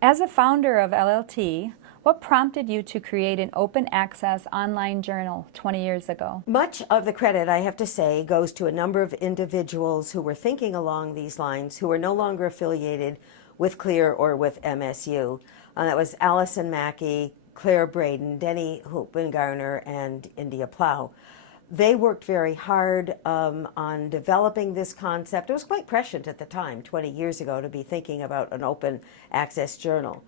As a founder of LLT, what prompted you to create an open access online journal 20 years ago? Much of the credit, I have to say, goes to a number of individuals who were thinking along these lines, who are no longer affiliated with CLEAR or with MSU. That was Allison Mackey, Claire Braden, Denny Hoopengarner, and India Plow. They worked very hard on developing this concept. It was quite prescient at the time, 20 years ago, to be thinking about an open access journal.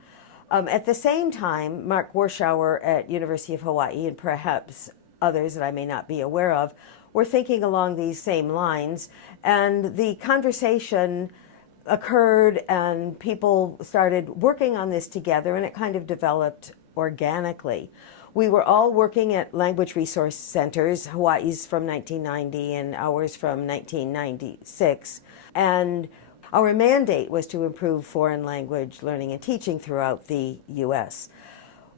At the same time, Mark Warschauer at University of Hawaii, and perhaps others that I may not be aware of, were thinking along these same lines. And the conversation occurred and people started working on this together, and it kind of developed organically. We were all working at language resource centers, Hawaii's from 1990 and ours from 1996. And our mandate was to improve foreign language learning and teaching throughout the U.S.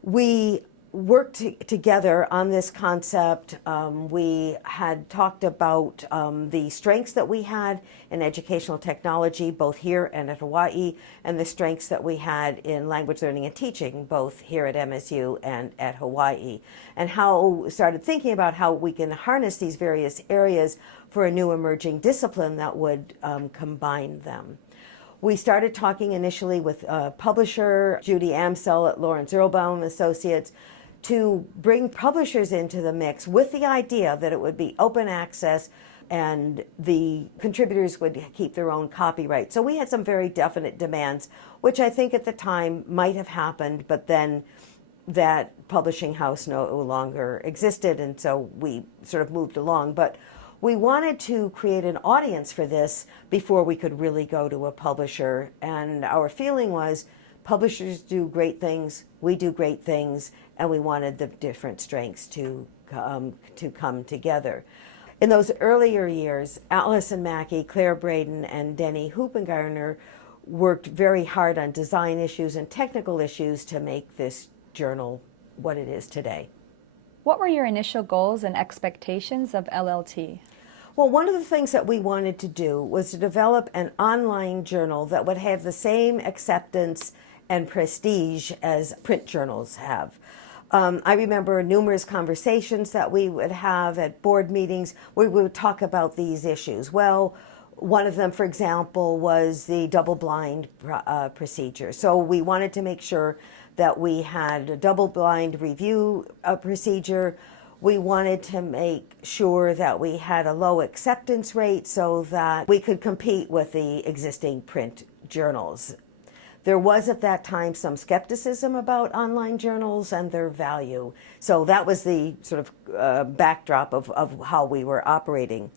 We worked together on this concept. We had talked about the strengths that we had in educational technology, both here and at Hawaii, and the strengths that we had in language learning and teaching, both here at MSU and at Hawaii, and how started thinking about how we can harness these various areas for a new emerging discipline that would combine them. We started talking initially with publisher Judy Amsel at Lawrence Earlbaum Associates to bring publishers into the mix with the idea that it would be open access and the contributors would keep their own copyright. So we had some very definite demands, which I think at the time might have happened, but then that publishing house no longer existed, and so we sort of moved along. But we wanted to create an audience for this before we could really go to a publisher, and our feeling was publishers do great things, we do great things, and we wanted the different strengths to come together. In those earlier years, Allison Mackey, Claire Braden, and Denny Hoopengarner worked very hard on design issues and technical issues to make this journal what it is today. What were your initial goals and expectations of LLT? Well, one of the things that we wanted to do was to develop an online journal that would have the same acceptance and prestige as print journals have. I remember numerous conversations that we would have at board meetings where we would talk about these issues. Well, one of them, for example, was the double-blind procedure. So we wanted to make sure that we had a double-blind review procedure. We wanted to make sure that we had a low acceptance rate so that we could compete with the existing print journals. There was at that time some skepticism about online journals and their value. So that was the sort of backdrop of how we were operating.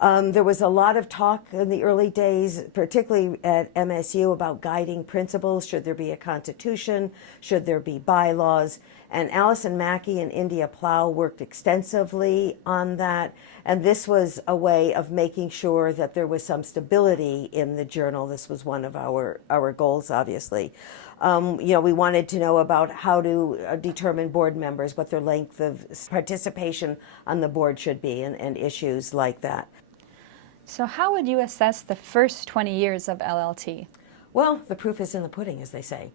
There was a lot of talk in the early days, particularly at MSU, about guiding principles. Should there be a constitution? Should there be bylaws? And Allison Mackey and India Plow worked extensively on that. And this was a way of making sure that there was some stability in the journal. This was one of our goals, obviously. We wanted to know about how to determine board members, what their length of participation on the board should be, and issues like that. So how would you assess the first 20 years of LLT? Well, the proof is in the pudding, as they say.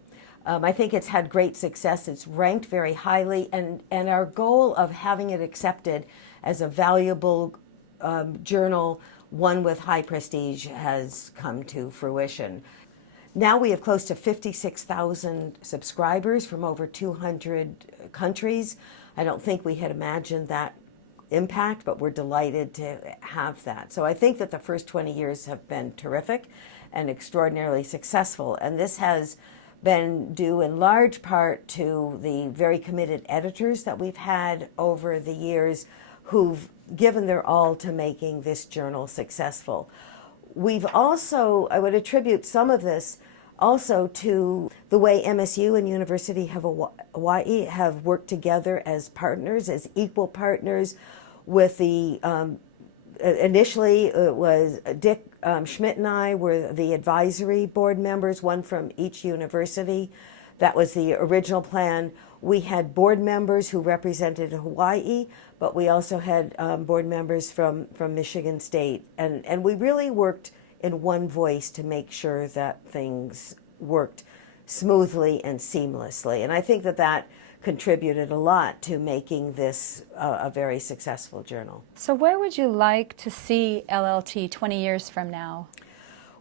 I think it's had great success. It's ranked very highly, and our goal of having it accepted as a valuable journal, one with high prestige, has come to fruition. Now we have close to 56,000 subscribers from over 200 countries. I don't think we had imagined that impact, but we're delighted to have that. So I think that the first 20 years have been terrific and extraordinarily successful, and this has been due in large part to the very committed editors that we've had over the years who've given their all to making this journal successful. We've also, I would attribute some of this also to the way MSU and University of Hawaii have worked together as partners, as equal partners with the, initially it was Dick Schmidt and I were the advisory board members, one from each university. That was the original plan. We had board members who represented Hawaii, but we also had board members from Michigan State. And we really worked in one voice to make sure that things worked smoothly and seamlessly. And I think that that contributed a lot to making this a very successful journal. So where would you like to see LLT 20 years from now?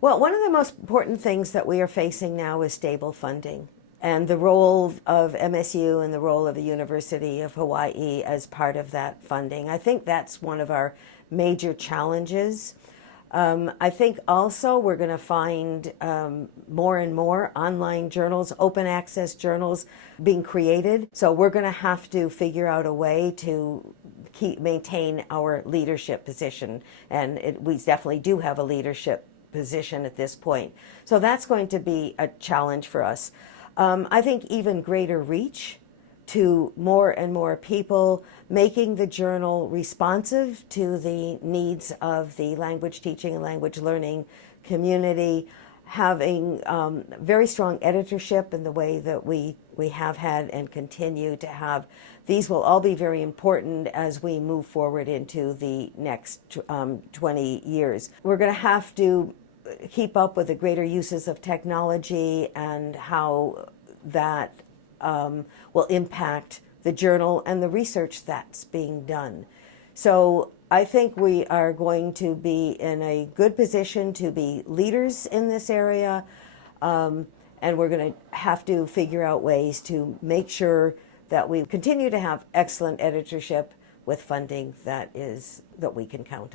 Well, one of the most important things that we are facing now is stable funding, and the role of MSU and the role of the University of Hawaii as part of that funding. I think that's one of our major challenges. I think also we're going to find more and more online journals, open access journals being created. So we're going to have to figure out a way to maintain our leadership position. And we definitely do have a leadership position at this point. So that's going to be a challenge for us. I think even greater reach to more and more people, making the journal responsive to the needs of the language teaching and language learning community, having very strong editorship in the way that we have had and continue to have. These will all be very important as we move forward into the next 20 years. We're going to have to keep up with the greater uses of technology and how that will impact the journal and the research that's being done. So I think we are going to be in a good position to be leaders in this area, and we're going to have to figure out ways to make sure that we continue to have excellent editorship with funding that we can count on.